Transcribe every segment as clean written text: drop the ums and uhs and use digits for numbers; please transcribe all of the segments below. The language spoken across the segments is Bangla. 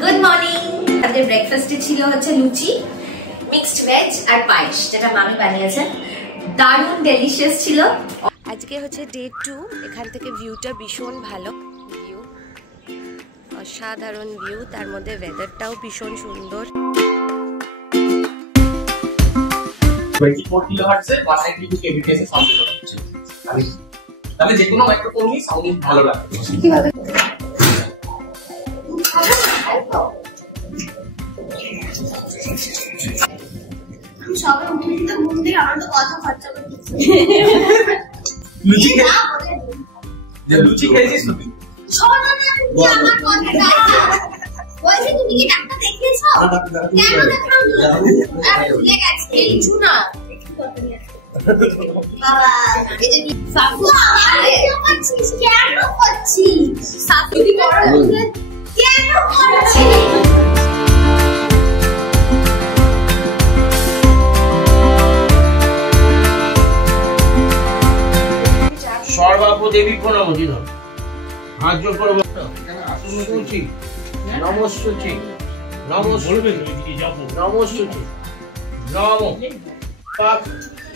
Good morning. আমাদের ব্রেকফাস্টে ছিল হচ্ছে লুচি, মিক্সড ভেজ আর পায়েস, যেটা মামি বানিয়েছেন। দারুণ ডেলিশিয়াস ছিল। আজকে হচ্ছে ডে 2। এখান থেকে ভিউটা ভীষণ ভালো, ভিউ অসাধারণ ভিউ, তার মধ্যে ওয়েদারটাও ভীষণ সুন্দর। 24 কিলোহার্টজ এর 192 kbps এর সাউন্ড হচ্ছে। তাহলে যে কোনো মাইক্রোফোনই সাউন্ড ভালো লাগবে। কিভাবে? সবে উঠে তো ঘুম থেকে আমার তো কথা খরচা করতেছে। লুচি খেয়েছিস তুই? শোনো না তুমি আমার কথাটা। বলছি তুমি কি ডাক্তার দেখিয়েছো? কেন দেখাওনি? ভুলে গেছি। এই না। বাবা, এটা কি সাফু? আরে করছিস কেন করছিস? সাফু দি করো। কেন করছিস? সর্বাপদেবী প্রণাম দিধর হাত জোর করে নমস্তুতি নমস্তুতি নমস্তুতি নম পাক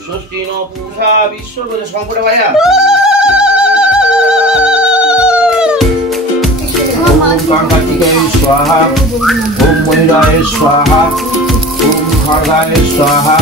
ষষ্ঠী ন পূজা বিশ্ব বলে সংকটে ভাইয়া কার্তিকেয় স্বাহা ওম মহিরায় স্বাহা ওম খড়গায় স্বাহা